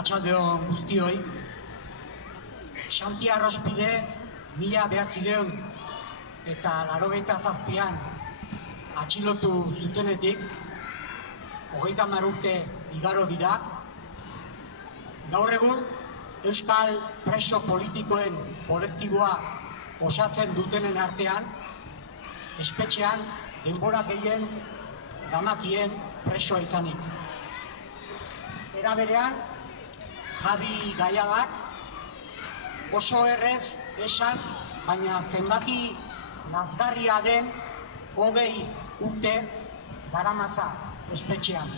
Arratsaldeon guztioi. Xanti Arrospide 1987an atxilotu zutenetik 30 urte igaro dira. Gaur egun euskal preso politikoen kolektiboa osatzen dutenen artean espetxean denbora gehien damakien presoa izanik. Era berean, Javi Gaiagak oso errez esan, baina zenbaki lazgarria den 20 urte daramatza espetxean.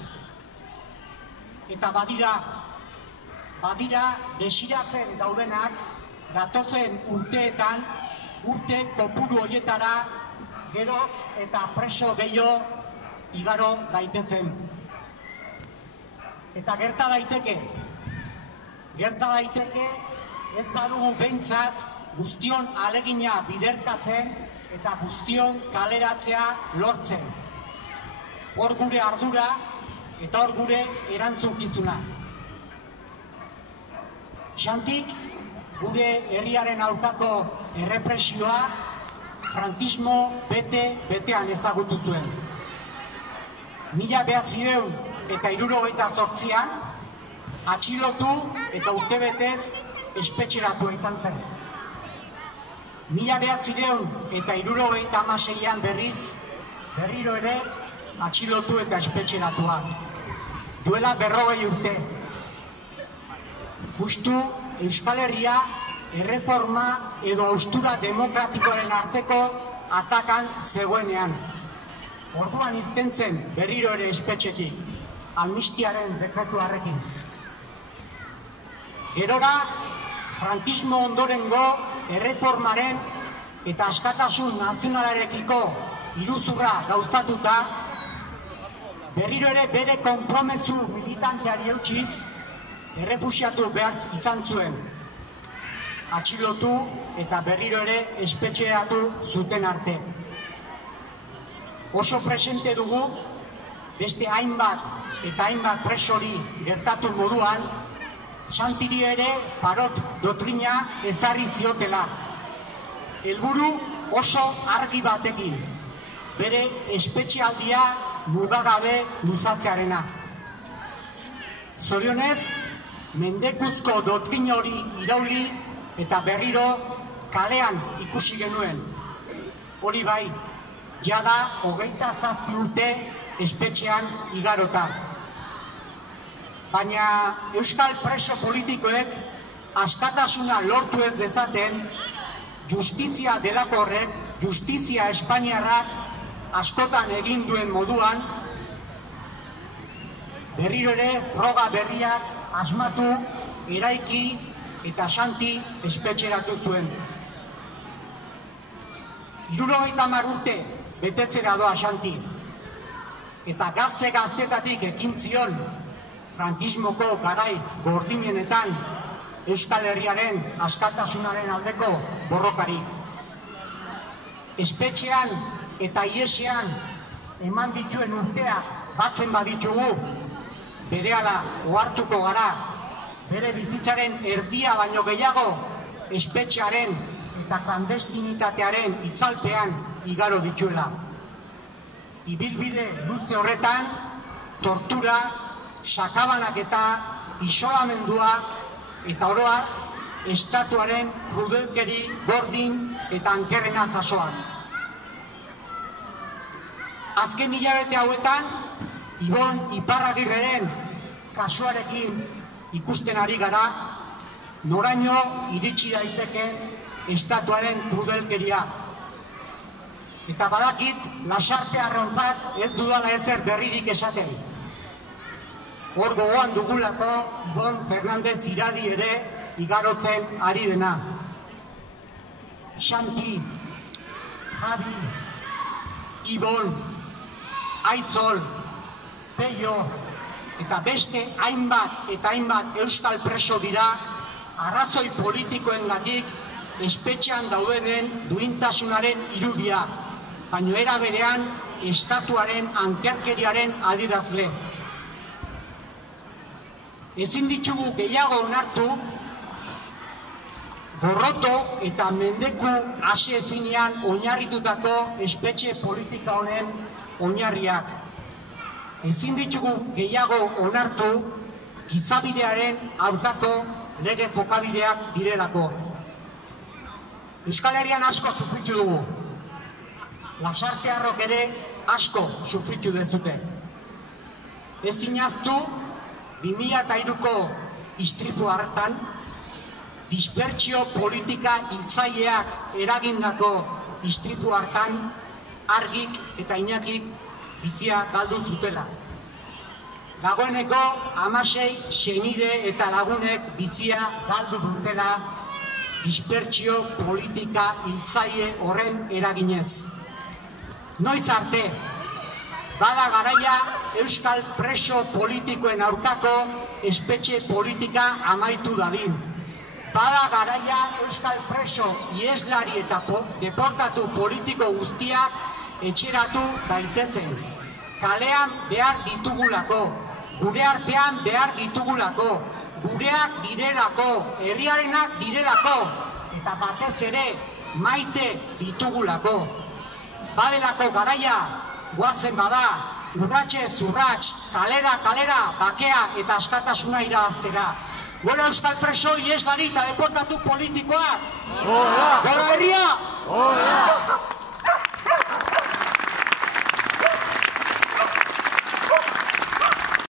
Eta badira desiratzen daudenak datozen urteetan urte kopuru horietara geroz eta preso gehiago igaro daitezen. Eta gerta daiteke ez badugu behintzat guztion alegina biderkatzen eta guztion kaleratzea lortzen. Hor gure ardura eta hor gure erantzukizuna. Xantik gure herriaren aurkako errepresioa frankismo betean ezagutu zuen. 1978an atxilotu eta urtebetez espetxeratua izan zen. 1976an berriro ere atxilotu eta espetxeratua. Duela 40 urte. Justu Euskal Herria erreforma edo haustura demokratikoaren arteko atakan zegoenean. Orduan irtentzen berriro ere espetxetik, amnistiaren dekretuarekin. Gerora, frankismo ondorengo erreformaren eta askatasun nazionalarekiko iruzurra gauzatuta, berriro ere bere konpromezu militanteari eutsiz, errefuxiatu behar izan zuen. Atxilotu eta berriro ere espetxeratu zuten arte. Oso presente dugu, beste hainbat eta hainbat presori gertatu moduan, Xantiri ere parot doktrina ezarri ziotela. Helburu oso argi batekin, bere espetxealdia mugagabe luzatzearena. Zorionez, mendekuzko doktrina hori irauli eta berriro kalean ikusi genuen. Hori bai, jada 27 urte espetxean igarota. Baina euskal preso politikoek askatasuna lortu ez dezaten, justizia delako horrek, justizia espainiarrak askotan egin duen moduan, berriro ere froga berriak asmatu, eraiki eta Xanti espetxeratu zuen. 70 urte betetzera doa Xanti. Eta gaztetatik ekin zion frankismoko garai gordinenetan Euskal Herriaren askatasunaren aldeko borrokari. Espetxean eta iesean eman dituen urteak batzen baditugu, berehala ohartuko gara, bere bizitzaren erdia baino gehiago espetxearen eta klandestinitatearen itzalpean igaro dituela. Ibilbide luze horretan, tortura, sakabanak eta isolamendua eta oroa estatuaren krudelkeri gordin eta ankerrena jasoaz. Azken hilabete hauetan, Ibon Iparragirreren kasuarekin ikusten ari gara, noraino iritsi daiteken estatuaren krudelkeria. Eta badakit, Lasarte arrontzat ez dudala ezer berririk esaten. Hor gogoan dugulako Ibon Fernandez Iradi ere igarotzen ari dena. Xanti, Javi, Ibon, Aitzol, Peio eta beste hainbat eta hainbat euskal preso dira arrazoi politikoengatik espetxean daudenen duintasunaren irudia, baina era berean estatuaren ankerkeriaren adierazle. Ezin ditugu gehiago onartu gorroto eta mendeku ase ezinean oinarritutako espetxe politika honen oinarriak. Ezin ditugu gehiago onartu gizabidearen aurkako lege jokabideak direlako. Euskal Herrian asko sufritu dugu. Lasartearrok ere asko sufritu dezute. Ezin ahaztu 2003ko istripu hartan dispertsio politika hiltzaileak eragindako istripu hartan Argik eta Iñakik bizia galdu zutela. Dagoeneko 16 senide eta lagunek bizia galdu dutela dispertsio politika hiltzaile horren eraginez. Noiz arte, bada garaia euskal preso politikoen aurkako espetxe politika amaitu dadin. Bada garaia euskal preso ieslari eta deportatu politiko guztiak etxeratu daitezen. Kalean behar ditugulako, gure artean behar ditugulako, gureak direlako, herriarenak direlako, eta batez ere maite ditugulako. Badelako garaia, guazen bada, urratsez urrats, kalera kalera, bakea eta askatasuna irabaztera. Gora euskal preso ieslari eta deportatu politikoak! Gora herria!